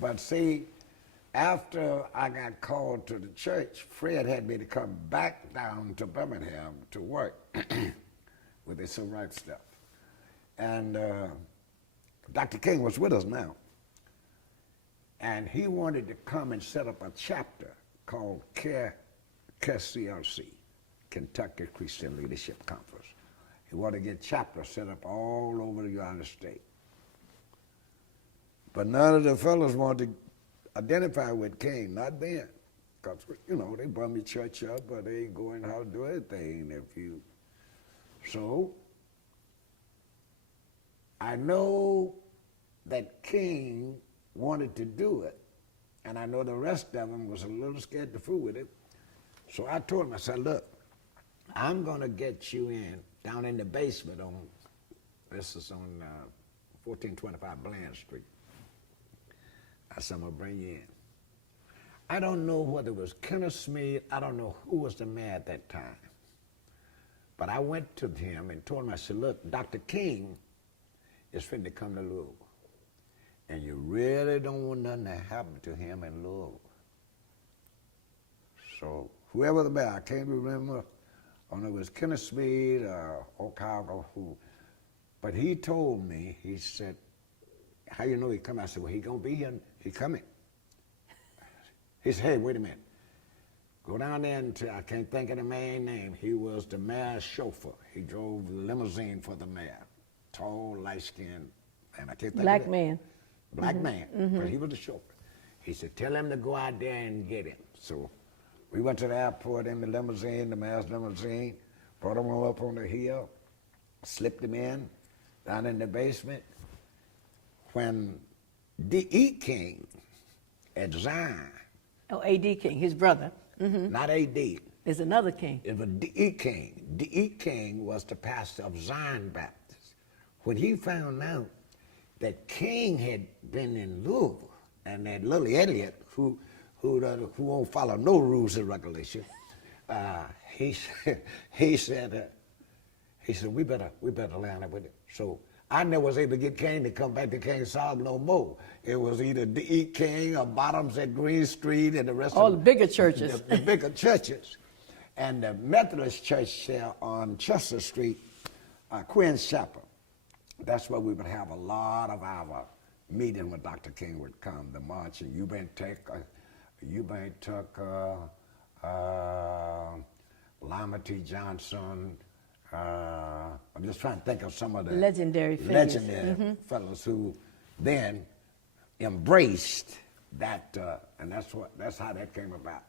But see, after I got called to the church, Fred had me to come back down to Birmingham to work with the civil rights stuff. And Dr. King was with us now. And he wanted to come and set up a chapter called KCLC, Kentucky Christian Leadership Conference. He wanted to get chapters set up all over the United States. But none of the fellows wanted to identify with King, not then. Because, you know, they brought me church up, but they ain't going how to do anything if you. So, I know that King wanted to do it, and I know the rest of them was a little scared to fool with it. So I told him, I said, look, I'm gonna get you in, down in the basement on, this is on 1425 Bland Street. I said, I'm gonna bring you in. I don't know whether it was Kenneth Smith, I don't know who was the mayor at that time. But I went to him and told him, I said, look, Dr. King is fit to come to Louisville. And you really don't want nothing to happen to him in Louisville. So whoever the mayor, I can't remember, I don't know if it was Kenneth Smith or O'Connell, who, but he told me, he said, how you know he coming? I said, well, he gonna be here, he coming. He said, hey, wait a minute. Go down there and I can't think of the man's name. He was the mayor's chauffeur. He drove the limousine for the mayor. Tall, light-skinned, and I can't think Black of it. man. Black man, but he was the chauffeur. He said, tell him to go out there and get him. So we went to the airport in the limousine, the mayor's limousine, brought him up on the hill, slipped him in, down in the basement. When D.E. King at Zion. Oh, A.D. King, his brother. Not A.D. There's another King. It was D.E. King. D.E. King was the pastor of Zion Baptist. When he found out that King had been in Louisville, and that little Elliott, who won't follow no rules and regulations, he said, we better line up with it. So I never was able to get King to come back to King's Solomon no more. It was either D.E. King or Bottoms at Green Street and the rest All of the bigger churches. The bigger churches. And the Methodist church there on Chester Street, Quinn's Chapel, that's where we would have a lot of our meeting when Dr. King would come, the march, and you may took Lama T. Johnson. I'm just trying to think of some of the legendary figures. Fellows who then embraced that, and that's how that came about.